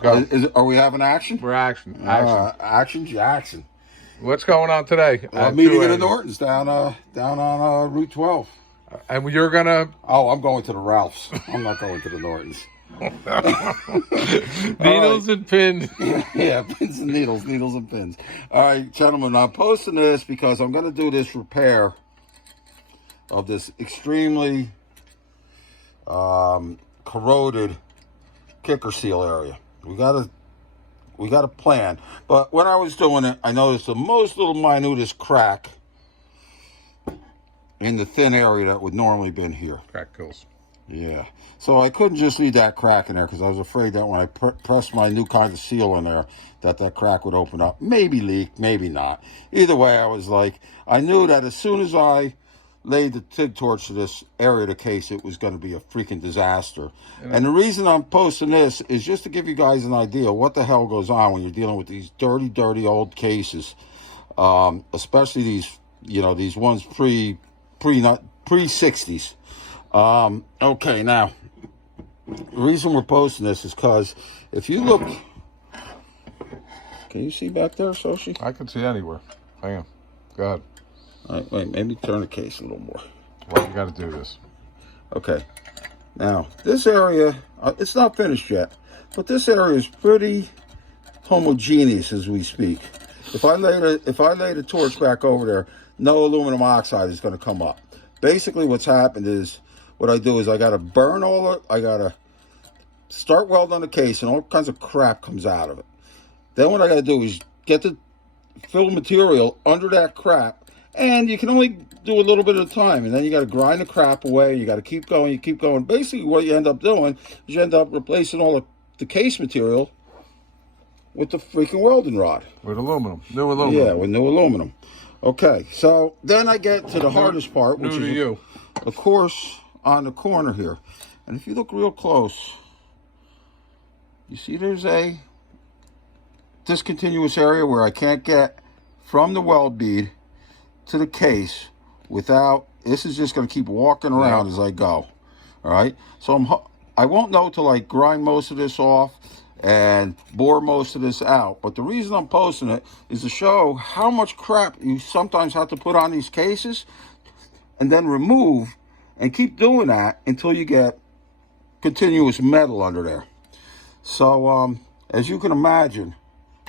Go. Are we having action? We're action. Action Jackson. What's going on today? Meeting at the Nortons down on Route 12. And you're gonna? Oh, I'm going to the Ralphs. I'm not going to the Nortons. Needles and pins. Yeah, pins and needles and pins. All right, gentlemen, I'm posting this because I'm going to do this repair of this extremely corroded kicker seal area. We got a plan, but when I was doing it, I noticed the most little minutest crack in the thin area that would normally been here. Crack kills. Yeah, so I couldn't just leave that crack in there because I was afraid that when I pressed my new kind of seal in there, that crack would open up, maybe leak, maybe not. Either way, I was like, I knew that as soon as I laid the TIG torch to this area of the case, it was going to be a freaking disaster. And the reason I'm posting this is just to give you guys an idea what the hell goes on when you're dealing with these dirty old cases, especially these ones pre-60s. Okay, now the reason we're posting this is because if you look, can you see back there, Soshi? I can see anywhere. Hang on. Go ahead. All right, wait, maybe turn the case a little more. Well, you got to do this. Okay. Now, this area, it's not finished yet, but this area is pretty homogeneous as we speak. If I lay the torch back over there, no aluminum oxide is going to come up. Basically, what's happened is, what I do is I got to start welding on the case, and all kinds of crap comes out of it. Then what I got to do is get the fill material under that crap. And you can only do a little bit at a time. And then you got to grind the crap away. You got to keep going. You keep going. Basically, what you end up doing is you end up replacing all the case material with the freaking welding rod. With aluminum. New aluminum. Yeah, with new aluminum. Okay, so then I get to the hardest part, which is, of course, on the corner here. And if you look real close, you see there's a discontinuous area where I can't get from the weld bead to the case without, this is just going to keep walking around as I go. All right, so I won't know till I grind most of this off and bore most of this out. But the reason I'm posting it is to show how much crap you sometimes have to put on these cases and then remove, and keep doing that until you get continuous metal under there. So as you can imagine,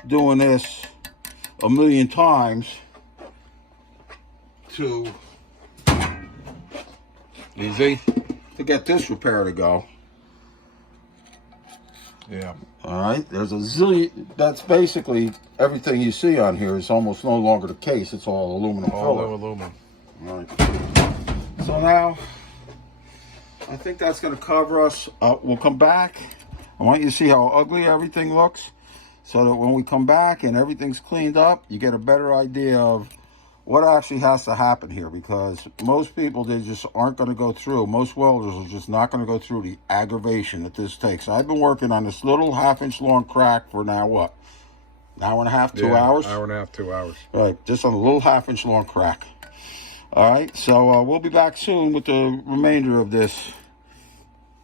doing this a million times to get this repair to go. Yeah. All right, there's a zillion. That's basically everything you see on here is almost no longer the case. It's all aluminum. All aluminum. All right. So now, I think that's going to cover us. We'll come back. I want you to see how ugly everything looks, so that when we come back and everything's cleaned up, you get a better idea of what actually has to happen here, because most people, they just aren't going to go through. Most welders are just not going to go through the aggravation that this takes. I've been working on this little half-inch long crack for now, what? An hour and a half, 2 hours? Hour and a half, 2 hours. Right, just on a little half-inch long crack. All right, so we'll be back soon with the remainder of this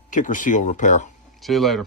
kicker seal repair. See you later.